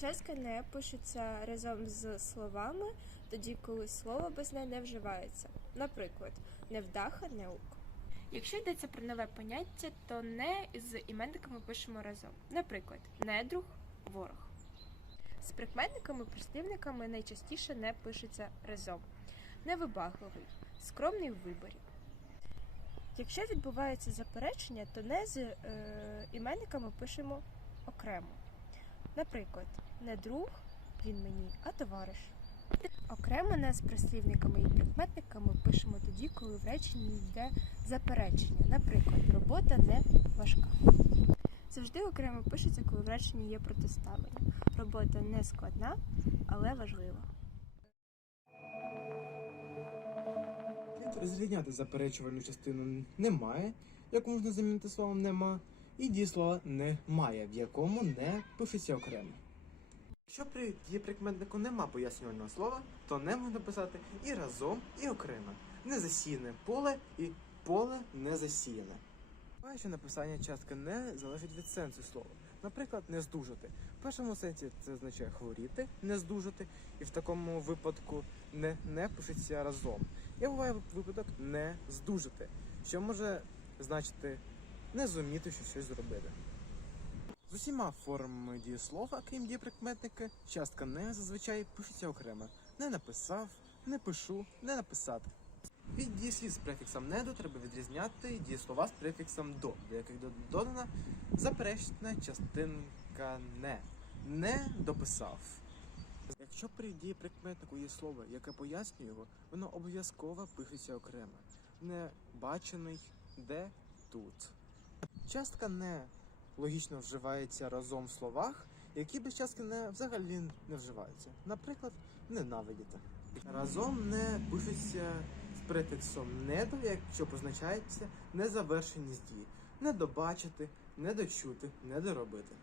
Частка не пишеться разом з словами, тоді коли слово без не не вживається. Наприклад, невдаха, неук. Якщо йдеться про нове поняття, то не з іменниками пишемо разом. Наприклад, недруг, ворог. З прикметниками, прислівниками найчастіше не пишеться разом. Невибагливий, скромний в виборі. Якщо відбувається заперечення, то не з е, іменниками пишемо окремо. Наприклад, не друг він мені, а товариш. Окремо не з прислівниками і прикметниками пишемо тоді, коли в реченні йде заперечення. Наприклад, робота не важка. Завжди окремо пишеться, коли в реченні є протиставлення. Робота не складна, але важлива. Розрізняти заперечувальну частину немає, яку можна замінити словом нема, і дієслова немає, в якому не пишеться окремо. Якщо при дієприкметнику нема пояснювального слова, то не можна писати і разом, і окремо. Незасіяне поле і поле не засіяне. Що написання частки не залежить від сенсу слова. Наприклад, не здужати. В першому сенсі це означає хворіти, не здужати, і в такому випадку не, не пишеться разом. І буває випадок не здужати, що може значити не зуміти що щось зробити. З усіма формами дієслова, крім дієприкметника, частка не зазвичай пишеться окремо. Не написав, не пишу, не написати. Від дієслів з префіксом недо треба відрізняти дієслова з префіксом до, до яких додана заперечна частинка не. Не дописав. Якщо при дієприкметнику є слово, яке пояснює його, воно обов'язково пишеться окремо. Не бачений де тут. Частка не логічно вживається разом в словах, які без частки не взагалі не вживаються. Наприклад, ненавидіти. Разом не пишуться з претексом недо, якщо позначається незавершеність дії. Недобачити, недочути, недоробити.